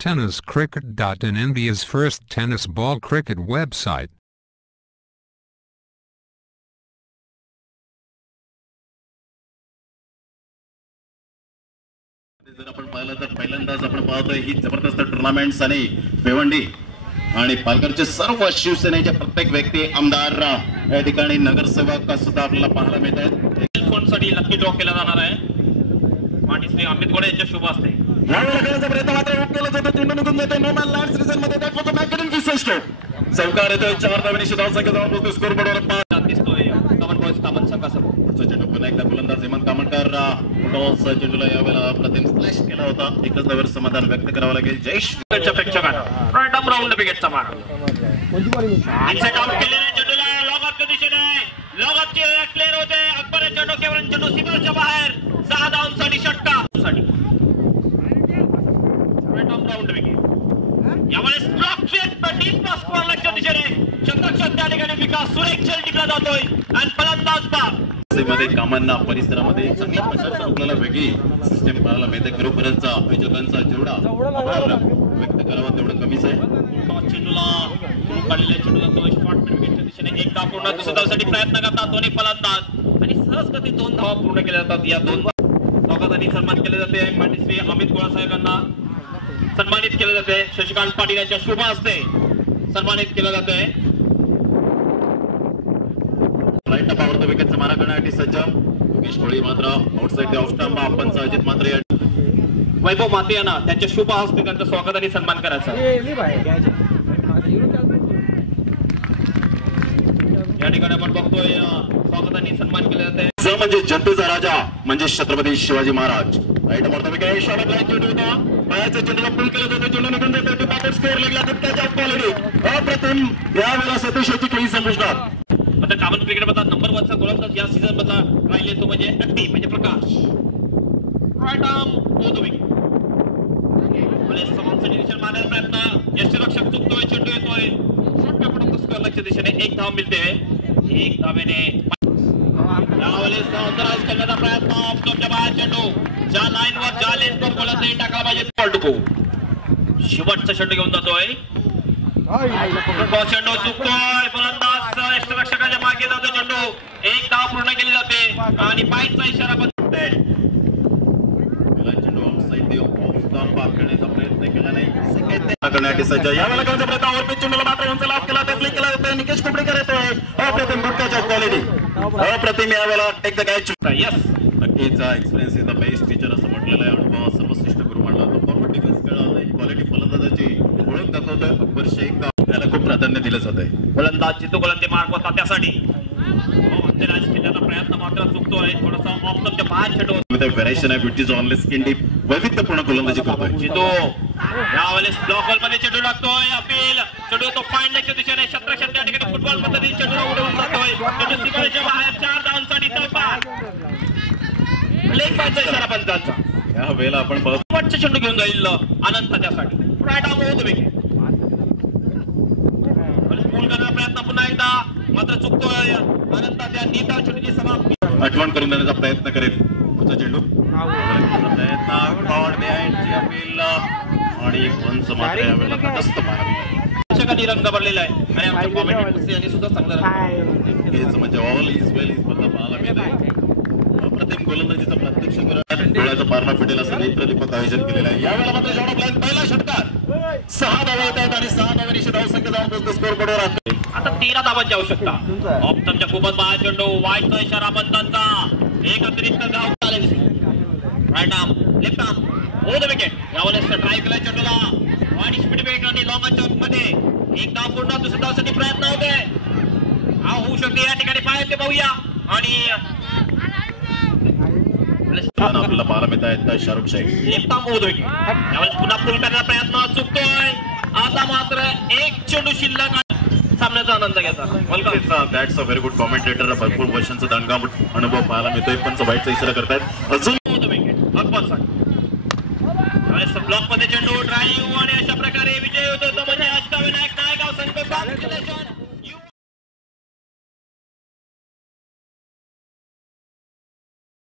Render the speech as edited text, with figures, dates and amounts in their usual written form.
TennisCricket.in, India's first tennis ball cricket website. जर आपण पाहिलं तर पहिल्यांदाच आपण पाहतोय ही जबरदस्त टूर्नामेंट्स आणि भिवंडी आणि पालघरचे सर्व शिवसेनेचे प्रत्येक व्यक्ती आमदार या ठिकाणी नगरसेवक सुद्धा आपल्याला पाहायला मिळत आहेत. फोनसाठी लकी ड्रॉ केला जाणार आहे. मांडी श्री अमित गोडे यांच्या शुभ असते. यावेळेला खेळाचा प्रयत्न मात्र केला जातो. चेंडू निघून जातो. नो मॅन लँड सीझन मध्ये that was a mechanical system. चौकार येतोय. 4 धावांनी धाव संख्या जाऊन पोहोचतो स्कोर बोर्डवर 5 दिसतोय. कमन बॉयज कामन संघासमोर चेंडू पुन्हा एकदा गोलंदाज हेमंत कामणकर टॉस चेंडूला यावेळेला प्रथम स्लॅश केला होता. एकच धावेवर समाधान व्यक्त करावं लागेल. जयेशच्या प्रेक्षकांना रँडम राऊंड विकेटचा मार. इथे काम केलेल्या चेंडूला लॉगअपच्या दिशेने लॉगअपची क्लिअर होते. अकबर चेंडू केवळ चेंडू सीमाच्या बाहेर 6 धावांसाठी षटकार साठी रँडम राऊंड विकेट. यावेळेस डीप पास कॉर्नरच्या दिशेने शतक त्या ठिकाणी विकास सुरेख खेळ टिकला जातोय आणि फलंदाज बाद मध्ये कामांना परिसरामध्ये चांगल्या प्रकारचा आपल्याला वेगळी सिस्टम पाहायला मिळते. खरोखरच आयोजकांचा जेवढा व्यक्त करावा तेवढं कमीच आहे. चेंडूला काढलेल्या चेंडूला तो शॉर्ट विकेटच्या दिशेने एक धाव पूर्ण दुसऱ्यासाठी प्रयत्न करतात दोन्ही फलंदाज आणि सहजगती 2 धावा पूर्ण केल्या जातात. या 2 स्वागतांनी सन्मान केले जाते. माननीय श्री अमित गोळा साहेबांना सन्मानित केले जाते. शशिकांत पाटील यांच्या शुभ हस्ते सन्मानित केलं जाते. राईट टपावरती विकेटचा मारा करण्यासाठी सज्ज योगेश कोळी मात्र आउटसाइड ऑफ स्टंप. आपण अजित मात्र वैभव माते यांना त्यांच्या शुभ हस्ते त्यांचं स्वागत आणि सन्मान करायचा. या ठिकाणी आपण बघतोय स्वागतांनी सन्मान केले जाते. म्हणजे जनतेचा राजा म्हणजे छत्रपती शिवाजी महाराज. राईट टपावरती विकेट शॉट चेंडू होता. पायाच्या चेंडूला पुल केलं जातं. चेंडू निघून जातो. पॉकेट स्कोअर लागला तर त्याच्या क्वालिटी अप्रतिम. यावेळेला सतीश होती खेळी संपुष्टात. आता कामन क्रिकेट मधला नंबर 1चा गोलंदाज या सीझन मधला राहिले तो म्हणजे अगदी म्हणजे प्रकाश. राईट आर्म होतो विकेट. आणि समांसाठी दिशेने मारण्याचा प्रयत्न यष्टीरक्षक चुकतोय. चेंडू येतोय शॉर्टकट पडून स्कोअर लक्ष्य दिशेने 1 धाव मिळते. 1 धावेने यावेळेस अंतराज करण्याचा प्रयत्न ऑफस्टॉपच्या बाहेर चेंडू ज्या लाईनवर ज्या लेन्सवर गोलंदाजी टाकायला पाहिजे पलटू शेवटचा चेंडू घेऊन जातोय. चेंडू चुकतोय. फलंदाज यष्टीरक्षकाच्या मागे जातो. चेंडू 1 धाव पूर्ण केली जाते आणि पायचा इशारा पण चेंडू ऑफसाइड ऑफ स्टंप खेळण्याचा प्रयत्न केला नाही. करण्यासाठी सज्ज यावेळेला करण्याचा प्रयत्न ऑफपिच चेंडूला मात्र उंच लाभ केला. फ्लिक केला जातोय. निकेश कुपडेकर येतोय. अप्रतिम गुटकाच्या क्वालिटी अप्रतिम. यावेळेला टेक द कॅच. यस नक्कीच experience is the best teacher असं म्हटलेलं आहे. अनुभव सर्वश्रेष्ठ गुरु मानला जातो. फॉरवर्ड डिफेन्स खेळाला क्वालिटी फलंदाजाची ओळख दाखवतोय. अकबर शेख याला खूप प्राधान्य दिलं जात आहे. फलंदाज जितू गोलंदाजी मार्ग होता त्यासाठी अंतराज खेळण्याचा प्रयत्न मात्र चुकतोय. थोडासा ऑफस्टॉपच्या बाहेर चेंडू व्हेरिएशन आहे. ब्युटीज ऑन स्किन डीप वैविध्यपूर्ण गोलंदाजी करतोय. जितू यावेळेस ब्लॉक बॉल मध्ये चेंडू लागतोय. अपील चेंडू तो फाईन लेगच्या दिशेने क्षेत्रक्षण त्या ठिकाणी फुटबॉल पद्धतीने चेंडूला उडवून जातोय. चेंडू सीमारेषेच्या बाहेर 4 धावांसाठी तळपाय. लेग बायचा इशारा पंचांचा. या वेळेला आपण शेवटचा चेंडू घेऊन जाईल आनंद त्यासाठी. राईट आर्म होतो विकेट. स्कूल करण्याचा प्रयत्न पुन्हा एकदा मात्र चुकतोय. आनंद त्या नीता चेंडूची समाप्ती आठवण करून देण्याचा प्रयत्न करेल. पुढचा चेंडू अपील आणि पंच मात्र यावेळेला तटस्थ मारावी. रंग भरलेला आहे आणि आमच्या कॉमेंटेटर्स यांनी सुद्धा सांगितलं म्हणजे ऑल इज वेल इज बदला पाहायला मिळत आहे. अप्रतिम गोलंदाजीचा प्रत्यक्ष डोळ्याचा पारणा फिटेल असं नेत्रदीपक आयोजन केलेलं आहे. यावेळेला मात्र शॉट ऑफ लाईन पहिला षटकार. 6 धावा येत आहेत आणि 6 धावांनी धाव संख्या जाऊन पोहोचते स्कोर बोर्डवर. आता 13 धावांची आवश्यकता. ऑप्शनच्या खूपच बाहेर चेंडू वाईटचा इशारा पंचांचा. एक अतिरिक्त धाव चालेल. राईट आर्म लेफ्ट आर्म होतो विकेट. यावेळेस ड्राईव्ह केला चेंडूला आणि स्पीड ब्रेक आणि लॉंग अंच मध्ये 1 धाव पूर्ण दुसऱ्या धावसाठी प्रयत्न होते. हा होऊ शकते. या ठिकाणी पाहायला पाहूया आणि आपल्याला पाहायला मिळत आहेत शाहरुख शेख. लेफ्ट आर्म होतो विकेट. यावेळेस पुन्हा पूल करण्याचा प्रयत्न चुकतोय. आता मात्र 1 चेंडू शिल्लक सामन्याचा आनंद घ्यायचा. That's a very good commentator. भरपूर वर्षांचा दणका अनुभव पाहायला मिळतोय. पण वाईटचा इशारा करतायत. अजून होतो विकेट अकबरसाठी. ब्लॉक मध्ये चेंडू ड्राईव्ह आणि अशा प्रकारे विजय होतो. तो म्हणजे अष्टविनायक नायगाव संघ.